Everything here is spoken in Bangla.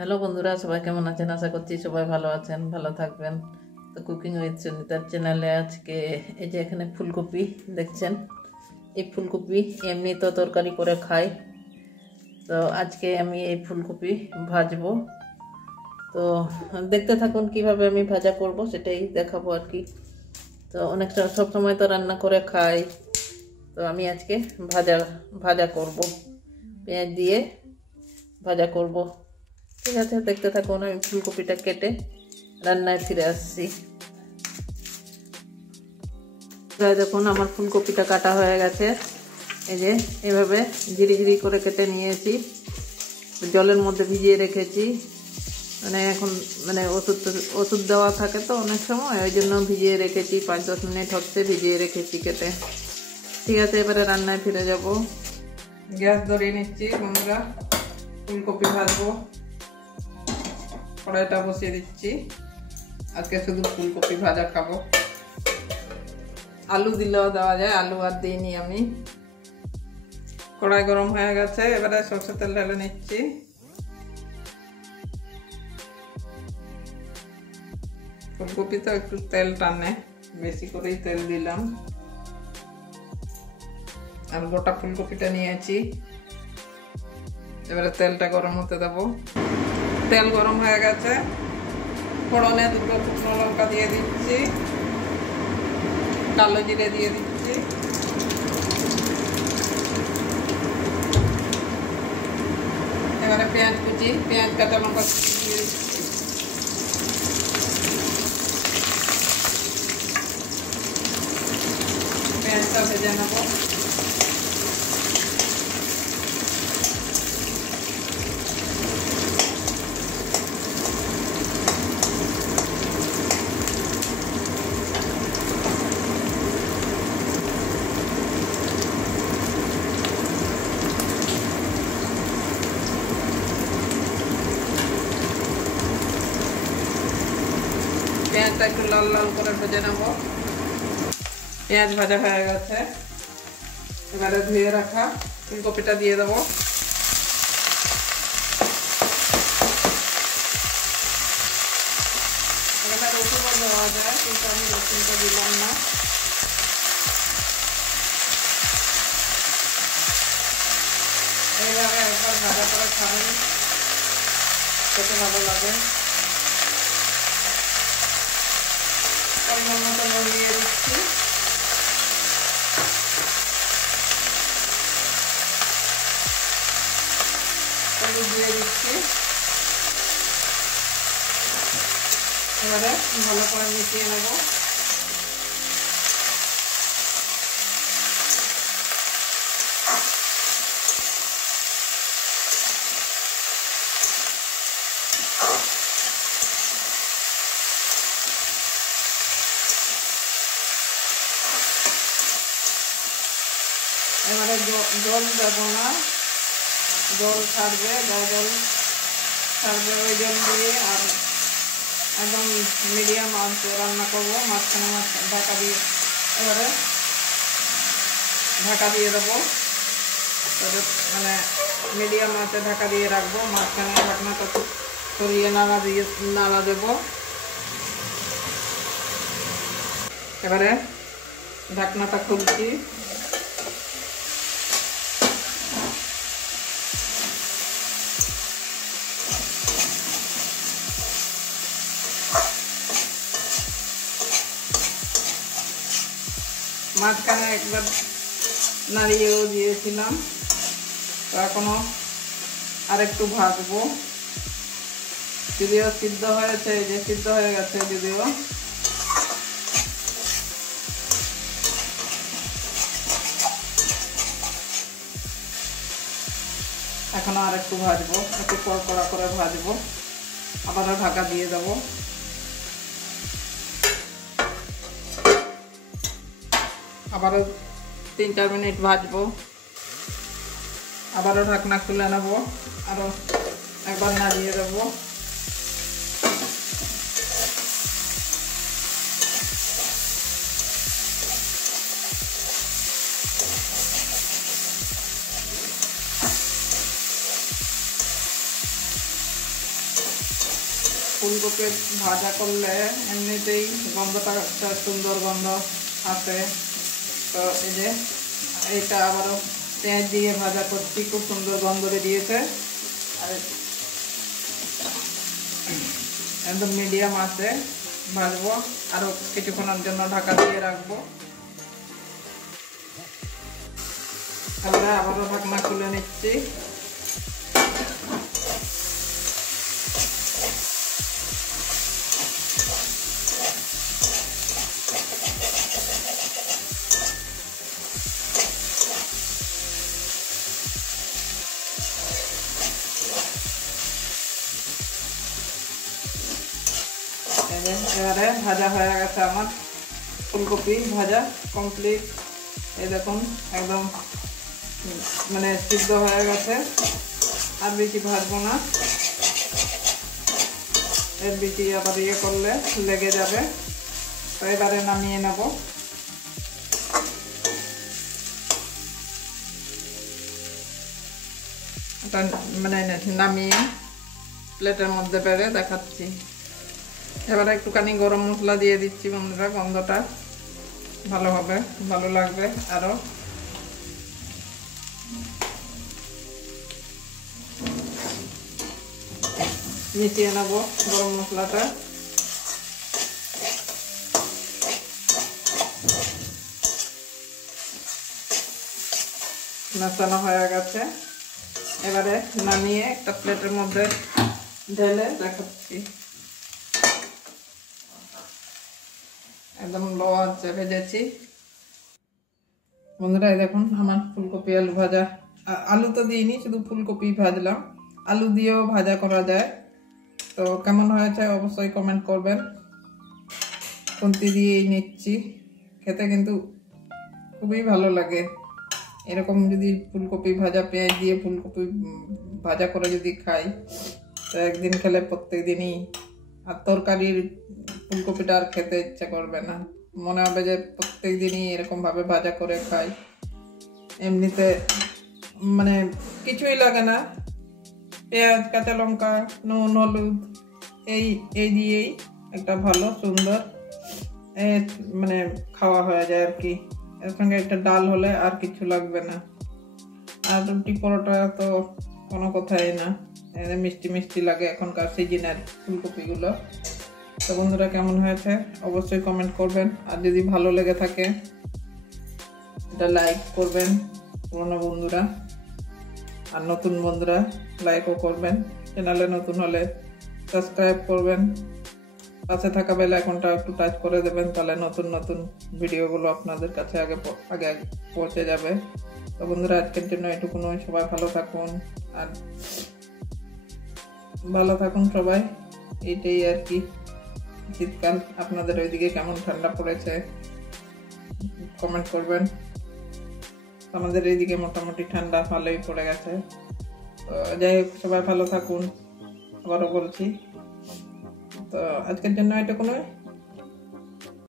হ্যালো বন্ধুরা, সবাই কেমন আছেন? আশা করছি সবাই ভালো আছেন, ভালো থাকবেন। তো কুকিং উইথ সুনিতার চ্যানেলে আজকে এই যে এখানে ফুলকপি দেখছেন। এই ফুলকপি এমনি তো তরকারি করে খাই, তো আজকে আমি এই ফুলকপি ভাজবো। তো দেখতে থাকুন কিভাবে আমি ভাজা করব, সেটাই দেখাবো আর কি। তো অনেকটা সব সময় তো রান্না করে খাই, তো আমি আজকে ভাজা ভাজা করব, পেঁয়াজ দিয়ে ভাজা করব। ঠিক আছে, দেখতে থাকুন। আমি ফুলকপিটা কেটে রান্নায় ফিরে আসছি। দেখুন আমার ফুলকপিটা কাটা হয়ে গেছে। এই যে এভাবে ঝিরি ঝিরি করে কেটে নিয়েছি, জলের মধ্যে ভিজিয়ে রেখেছি। এখন ওষুধ দেওয়া থাকে তো অনেক সময়, ওই জন্য ভিজিয়ে রেখেছি। 5-10 মিনিট হচ্ছে ভিজিয়ে রেখেছি কেটে। ঠিক আছে, এবারে রান্নায় ফিরে যাব। গ্যাস ধরিয়ে নিচ্ছি বন্ধুরা, ফুলকপি ভাজবো। কড়াইটা বসিয়ে দিচ্ছি। আজকে শুধু ফুলকপি ভাজা খাবো, আলু দিলেও দেওয়া যায়, আলু আর দিইনি আমি। কড়াই গরম হয়ে গেছে, এবারে সরষের তেল ঢেলে নিচ্ছি। ফুলকপি তো একটু তেল টানে, বেশি করেই তেল দিলাম। আর গোটা ফুলকপিটা নিয়েছি। এবারে তেলটা গরম হতে দেবো। তেল গরম হয়ে গেছে, ফোড়নে 2টো শুকনো লঙ্কা দিয়ে দিচ্ছি, কালো জিরে দিয়ে দিচ্ছি, এবারে পেঁয়াজ কুচি, পেঁয়াজ কাঁচা লঙ্কা কুচি দিয়ে দিচ্ছি। পেঁয়াজটা ভেজে নেব। পেঁয়াজটা একটু লাল লাল করে ভেজে নেব। পেঁয়াজ ভাজা হয়ে গেছে, এবারে ধুয়ে রাখা ফুলকপিটা দিয়ে দেবো। এখানে রসুনও দেওয়া যায়, কিন্তু আমি রসুনটা দিলাম না। এইভাবে একবার ভাজা করে খাবেন, খেতে ভালো লাগে। পরিমাণ মতো নুন দিয়ে দিচ্ছি। হলুদ দিয়ে দিচ্ছি। এবারে ভালো করে মিশিয়ে নেব। এবারে জল দেবো না, জল ছাড়বে, জল ছাড়বে, ওই জল দিয়ে আর একদম মিডিয়াম আঁচে রান্না করবো। মাঝখানে ঢাকা দিয়ে, এবারে ঢাকা দিয়ে দেবো। মিডিয়াম আঁচে ঢাকা দিয়ে রাখবো। মাঝখানে ঢাকনাটা সরিয়ে নাড়া দেবো। এবারে ঢাকনাটা খুলছি। মাঝখানে একবার নাড়িয়েও দিয়েছিলাম, তো এখনো আরেকটু ভাজবো। যদিও সিদ্ধ হয়েছে, যে সিদ্ধ হয়ে গেছে যদিও। এখনো আরেকটু ভাজবো, একটু কড়া করে ভাজবো। আবারও ঢাকা দিয়ে দেবো। আবারও 3-4 মিনিট ভাজবো। আবারও ঢাকনা খুলে নেব, আরও একবার নাড়িয়ে দেবো। ফুলকপি ভাজা করলে এমনিতেই গন্ধটা একটা সুন্দর গন্ধ আসে। তো এই যে এটা আবারও পেঁয়াজ দিয়ে ভাজা করছি, খুব সুন্দর গন্ধ বেরিয়েছে। আর একদম মিডিয়াম আছে ভাজবো, আরও কিছুক্ষণের জন্য ঢাকা দিয়ে রাখবো। তাহলে আবারও ঢাকনা খুলে নিচ্ছি। এবারে ভাজা হয়ে গেছে আমার ফুলকপি ভাজা কমপ্লিট। এই দেখুন একদম মানে সিদ্ধ হয়ে গেছে, আর বেশি ভাজবো না, এর বেশি আবার ইয়ে করলে লেগে যাবে। তো এবারে নামিয়ে নেব। মানে নামিয়ে প্লেটের মধ্যে বেড়ে দেখাচ্ছি। এবারে একটুখানি গরম মশলা দিয়ে দিচ্ছি বন্ধুরা, গন্ধটা ভালো হবে, ভালো লাগবে আরো। মিশিয়ে নেব গরম মশলাটা। নাচানো হয়ে গেছে, এবারে নামিয়ে একটা প্লেটের মধ্যে ঢেলে দেখাচ্ছি। একদম লো আঁচে ভেজেছি বন্ধুরা। এই দেখুন আমার ফুলকপি আলু ভাজা, আলু তো দিইনি, শুধু ফুলকপি ভাজলাম। আলু দিয়েও ভাজা করা যায়। তো কেমন হয়েছে অবশ্যই কমেন্ট করবেন। খুন্তি দিয়েই নিচ্ছি, খেতে কিন্তু খুবই ভালো লাগে। এরকম যদি ফুলকপি ভাজা পেঁয়াজ দিয়ে ফুলকপি ভাজা করে যদি খাই, তো একদিন খেলে প্রত্যেক দিনই আর তরকারির ফুলকপিটা আর খেতে ইচ্ছা করবে না, মনে হবে যে প্রত্যেক দিনই এরকম ভাবে ভাজা করে খাই। এমনিতে মানে কিছুই লাগে না, পেঁয়াজ কাঁচা লঙ্কা নুন হলুদ এই দিয়েই একটা ভালো সুন্দর মানে খাওয়া হয়ে যায় আর কি। এর সঙ্গে একটা ডাল হলে আর কিছু লাগবে না। আর রুটি পরোটা তো কোনো কথাই না, মিষ্টি মিষ্টি লাগে এখনকার সিজনের ফুলকপিগুলো। তো বন্ধুরা কেমন হয়েছে অবশ্যই কমেন্ট করবেন, আর যদি ভালো লেগে থাকে এটা লাইক করবেন পুরনো বন্ধুরা, আর নতুন বন্ধুরা লাইকও করবেন। চ্যানেলে নতুন হলে সাবস্ক্রাইব করবেন, পাশে থাকা বেল আইকনটা একটু টাচ করে দেবেন, তাহলে নতুন নতুন ভিডিওগুলো আপনাদের কাছে আগে পৌঁছে যাবে। তো বন্ধুরা আজকের জন্য এটুকুনই, সবাই ভালো থাকুন, আর ভালো থাকুন সবাই, এইটাই আর কি। শীতকাল আপনাদের ওইদিকে কেমন ঠান্ডা পড়েছে কমেন্ট করবেন। আমাদের এইদিকে মোটামুটি ঠান্ডা ভালোই পড়ে গেছে। তো যাই হোক সবাই ভালো থাকুন, আবারও বলছি। তো আজকের জন্য এটুকুনই।